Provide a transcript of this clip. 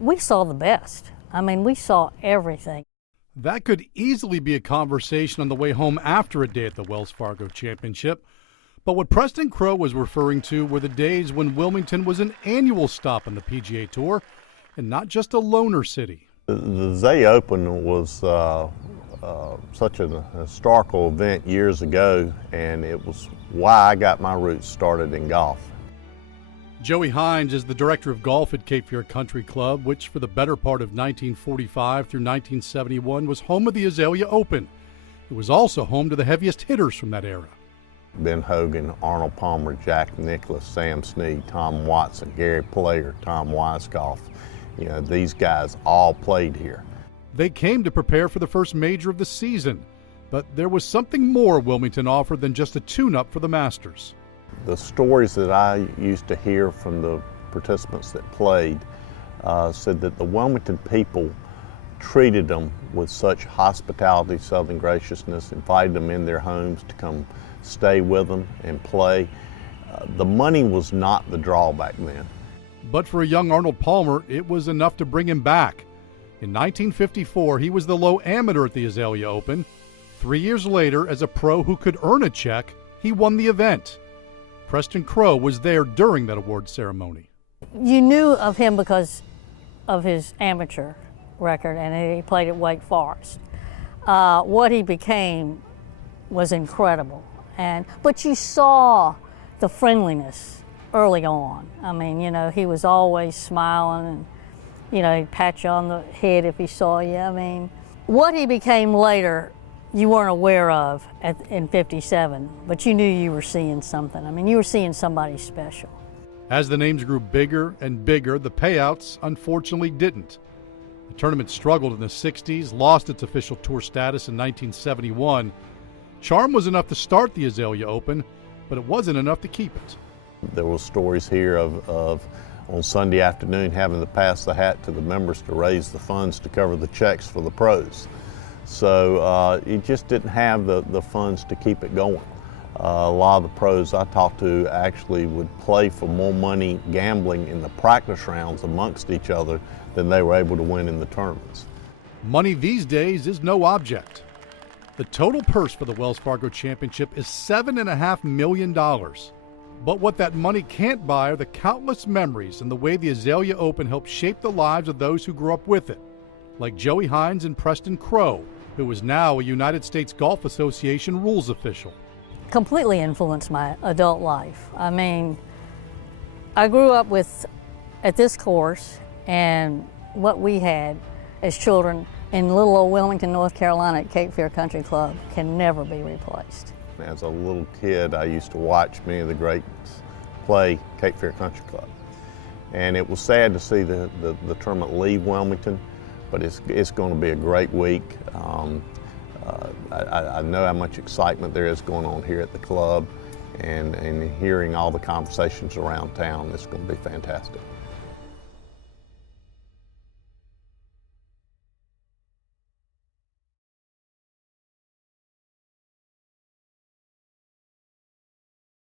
We saw the best. I mean, we saw everything. That could easily be a conversation on the way home after a day at the Wells Fargo Championship. But what Preston Crow was referring to were the days when Wilmington was an annual stop on the PGA Tour and not just a loner city. The Azalea Open was such an historical event years ago, and it was why I got my roots started in golf. Joey Hines is the director of golf at Cape Fear Country Club, which for the better part of 1945 through 1971 was home of the Azalea Open. It was also home to the heaviest hitters from that era. Ben Hogan, Arnold Palmer, Jack Nicklaus, Sam Snead, Tom Watson, Gary Player, Tom Weisskopf. You know, these guys all played here. They came to prepare for the first major of the season, but there was something more Wilmington offered than just a tune-up for the Masters. The stories that I used to hear from the participants that played said that the Wilmington people treated them with such hospitality, southern graciousness, invited them in their homes to come stay with them and play. The money was not the drawback then. But for a young Arnold Palmer, it was enough to bring him back. In 1954, he was the low amateur at the Azalea Open. 3 years later, as a pro who could earn a check, he won the event. Preston Crow was there during that award ceremony. You knew of him because of his amateur record, and he played at Wake Forest. What he became was incredible. But you saw the friendliness early on. I mean, you know, he was always smiling, and, you know, he'd pat you on the head if he saw you. I mean, what he became later, you weren't aware of in '57, but you knew you were seeing something. I mean, you were seeing somebody special. As the names grew bigger and bigger, the payouts unfortunately didn't. The tournament struggled in the 60s, lost its official tour status in 1971. Charm was enough to start the Azalea Open, but it wasn't enough to keep it. There were stories here of on Sunday afternoon having to pass the hat to the members to raise the funds to cover the checks for the pros. So it just didn't have the funds to keep it going. A lot of the pros I talked to actually would play for more money gambling in the practice rounds amongst each other than they were able to win in the tournaments. Money these days is no object. The total purse for the Wells Fargo Championship is $7.5 million. But what that money can't buy are the countless memories and the way the Azalea Open helped shape the lives of those who grew up with it, like Joey Hines and Preston Crow, who is now a United States Golf Association rules official. Completely influenced my adult life. I mean, I grew up at this course, and what we had as children in little old Wilmington, North Carolina at Cape Fear Country Club can never be replaced. As a little kid, I used to watch many of the greats play Cape Fear Country Club. And it was sad to see the tournament leave Wilmington, but it's going to be a great week. I know how much excitement there is going on here at the club, and hearing all the conversations around town, it's going to be fantastic.